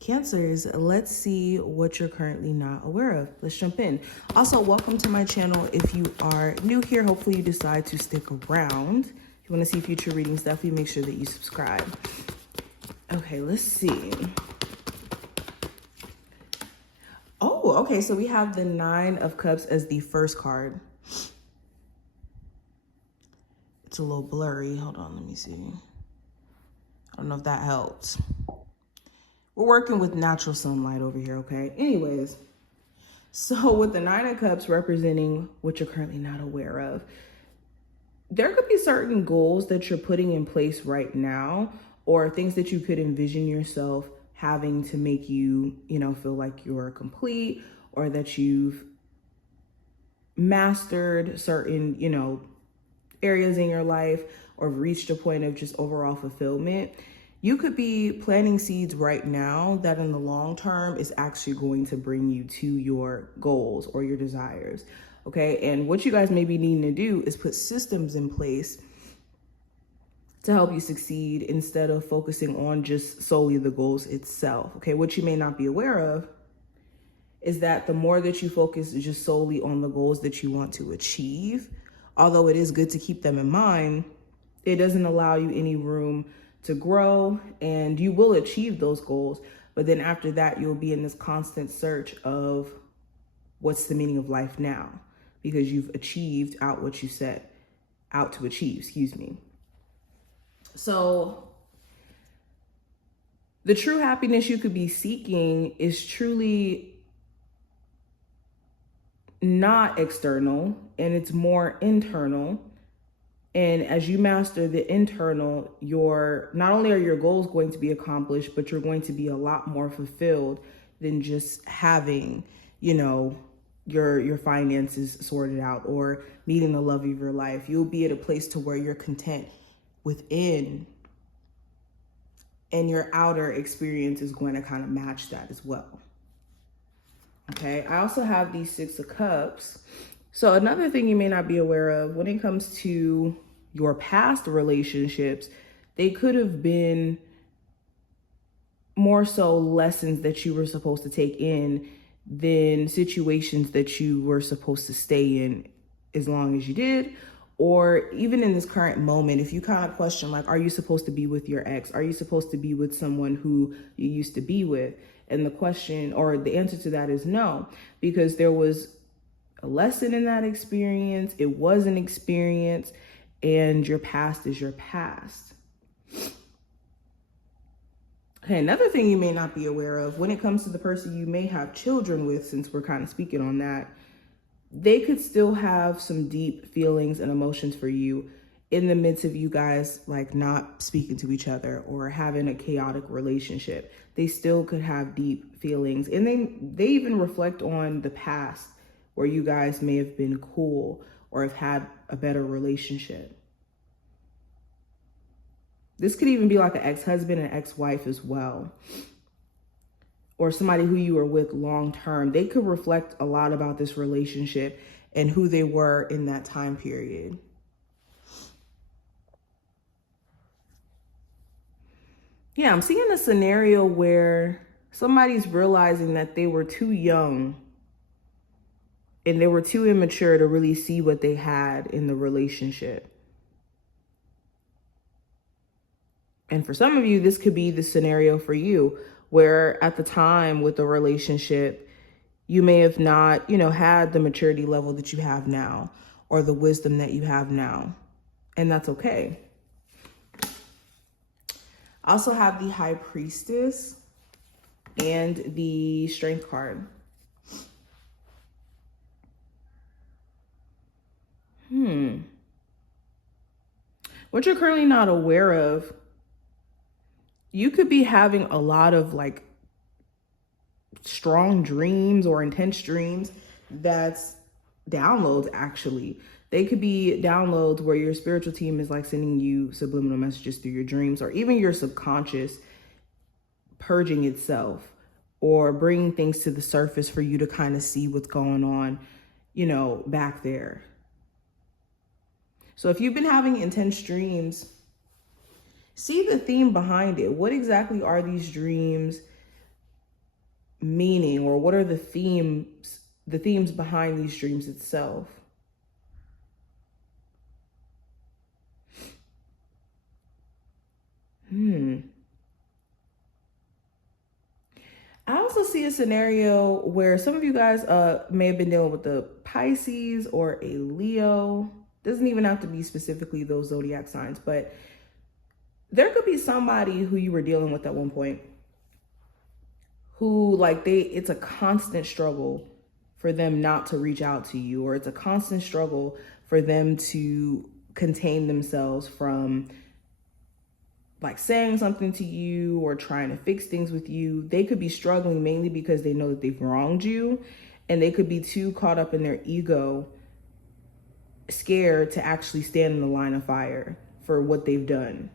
Cancers, let's see what you're currently not aware of. Let's jump in. Also, welcome to my channel. If you are new here, hopefully you decide to stick around. If you want to see future readings, definitely make sure that you subscribe. Okay, let's see. Oh, okay, so we have the Nine of Cups as the first card. It's a little blurry. Hold on, let me see. I don't know if that helps. We're working with natural sunlight over here, okay? Anyways, so with the Nine of Cups representing what you're currently not aware of, there could be certain goals that you're putting in place right now, or things that you could envision yourself having to make you, feel like you're complete, or that you've mastered certain, areas in your life, or reached a point of just overall fulfillment. You could be planting seeds right now that in the long term is actually going to bring you to your goals or your desires. Okay. And what you guys may be needing to do is put systems in place to help you succeed instead of focusing on just solely the goals itself. Okay. What you may not be aware of is that the more that you focus just solely on the goals that you want to achieve, although it is good to keep them in mind, it doesn't allow you any room to grow, and you will achieve those goals. But then after that, you'll be in this constant search of what's the meaning of life now, because you've achieved out what you set out to achieve, So the true happiness you could be seeking is truly not external, and it's more internal. And as you master the internal, not only are your goals going to be accomplished, but you're going to be a lot more fulfilled than just having, your finances sorted out or meeting the love of your life. You'll be at a place to where you're content within, and your outer experience is going to kind of match that as well. Okay, I also have these Six of Cups. So another thing you may not be aware of when it comes to your past relationships, they could have been more so lessons that you were supposed to take in than situations that you were supposed to stay in as long as you did. Or even in this current moment, if you kind of question, like, are you supposed to be with your ex? Are you supposed to be with someone who you used to be with? And the question, or the answer to that is no, because there was a lesson in that experience. It was an experience, and your past is your past. Okay, another thing you may not be aware of when it comes to the person you may have children with, since we're kind of speaking on that, they could still have some deep feelings and emotions for you in the midst of you guys like not speaking to each other or having a chaotic relationship. They still could have deep feelings, and they even reflect on the past where you guys may have been cool or have had a better relationship. This could even be like an ex-husband and ex-wife as well, or somebody who you were with long term. They could reflect a lot about this relationship and who they were in that time period. Yeah, I'm seeing a scenario where somebody's realizing that they were too young and they were too immature to really see what they had in the relationship. And for some of you, this could be the scenario for you, where at the time with the relationship, you may have not, had the maturity level that you have now or the wisdom that you have now. And that's okay. I also have the High Priestess and the Strength card. What you're currently not aware of, you could be having a lot of like strong dreams or intense dreams. That's downloads, actually. They could be downloads where your spiritual team is like sending you subliminal messages through your dreams, or even your subconscious purging itself or bringing things to the surface for you to kind of see what's going on, back there. So if you've been having intense dreams, see the theme behind it. What exactly are these dreams? meaning, or what are the themes behind these dreams itself? I also see a scenario where some of you guys may have been dealing with the Pisces or a Leo. Doesn't even have to be specifically those zodiac signs, but there could be somebody who you were dealing with at one point who, like, it's a constant struggle for them not to reach out to you, or it's a constant struggle for them to contain themselves from like saying something to you or trying to fix things with you. They could be struggling mainly because they know that they've wronged you, and they could be too caught up in their ego, scared to actually stand in the line of fire for what they've done.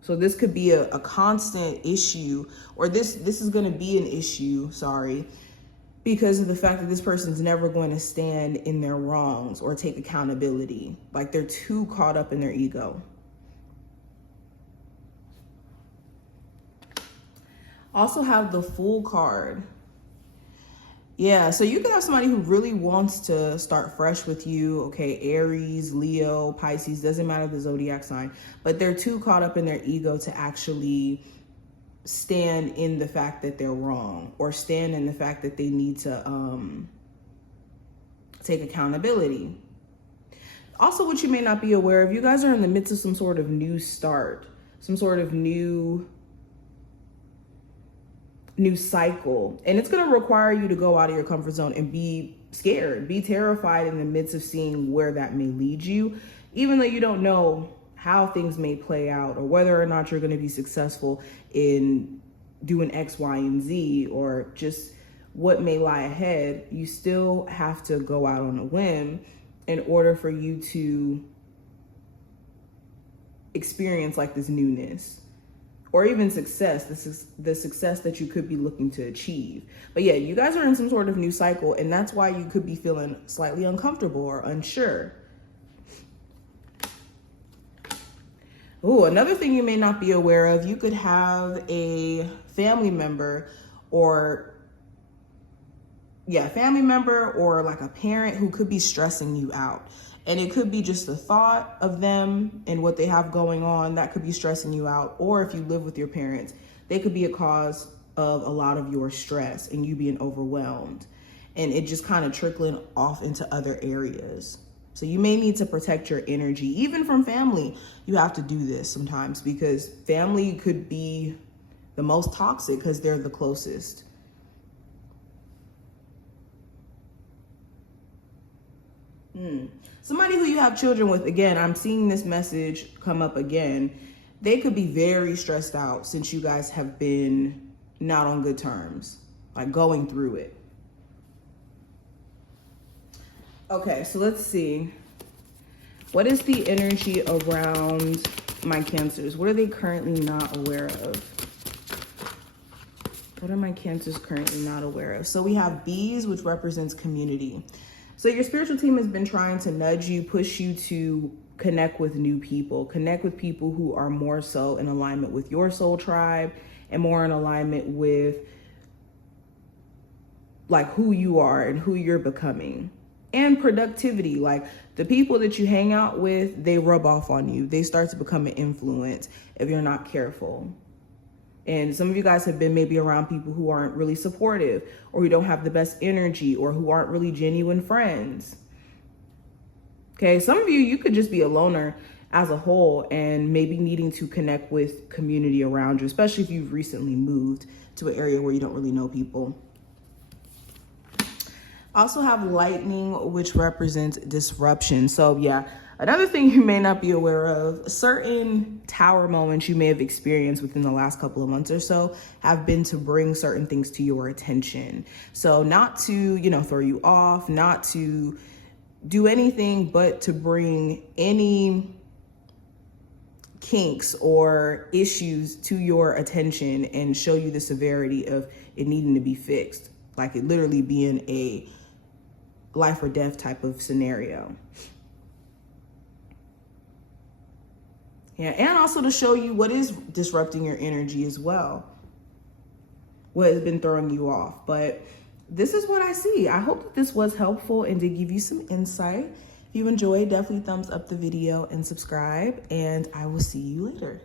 So this could be a constant issue, or this is going to be an issue, because of the fact that this person's never going to stand in their wrongs or take accountability. Like, they're too caught up in their ego. Also have the Fool card. Yeah, so you could have somebody who really wants to start fresh with you. Okay, Aries, Leo, Pisces, doesn't matter the zodiac sign, but they're too caught up in their ego to actually stand in the fact that they're wrong, or stand in the fact that they need to take accountability. Also, what you may not be aware of, you guys are in the midst of some sort of new start, some sort of new cycle, and it's going to require you to go out of your comfort zone and be scared, be terrified in the midst of seeing where that may lead you, even though you don't know how things may play out, or whether or not you're going to be successful in doing X, Y, and Z, or just what may lie ahead. You still have to go out on a whim in order for you to experience like this newness, or even success. This is the success that you could be looking to achieve. But yeah, you guys are in some sort of new cycle, and that's why you could be feeling slightly uncomfortable or unsure. Oh, another thing you may not be aware of, you could have a family member or like a parent who could be stressing you out. And it could be just the thought of them and what they have going on that could be stressing you out. Or if you live with your parents, they could be a cause of a lot of your stress and you being overwhelmed, and it just kind of trickling off into other areas. So you may need to protect your energy, even from family. You have to do this sometimes, because family could be the most toxic because they're the closest. Somebody who you have children with, again, I'm seeing this message come up again. They could be very stressed out since you guys have been not on good terms, like going through it. Okay, so let's see. What is the energy around my Cancers? What are they currently not aware of? What are my Cancers currently not aware of? So we have bees, which represents community. So your spiritual team has been trying to nudge you, push you to connect with new people, connect with people who are more so in alignment with your soul tribe and more in alignment with like who you are and who you're becoming. And productivity, like the people that you hang out with, they rub off on you. They start to become an influence if you're not careful. And some of you guys have been maybe around people who aren't really supportive, or who don't have the best energy, or who aren't really genuine friends. Okay, some of you could just be a loner as a whole and maybe needing to connect with community around you, especially if you've recently moved to an area where you don't really know people. Also have lightning, which represents disruption. So yeah, another thing you may not be aware of, certain tower moments you may have experienced within the last couple of months or so have been to bring certain things to your attention. So not to, throw you off, not to do anything, but to bring any kinks or issues to your attention and show you the severity of it needing to be fixed. Like it literally being a life or death type of scenario. Yeah, and also to show you what is disrupting your energy as well. what has been throwing you off. But this is what I see. I hope that this was helpful and did give you some insight. If you enjoyed, definitely thumbs up the video and subscribe, and I will see you later.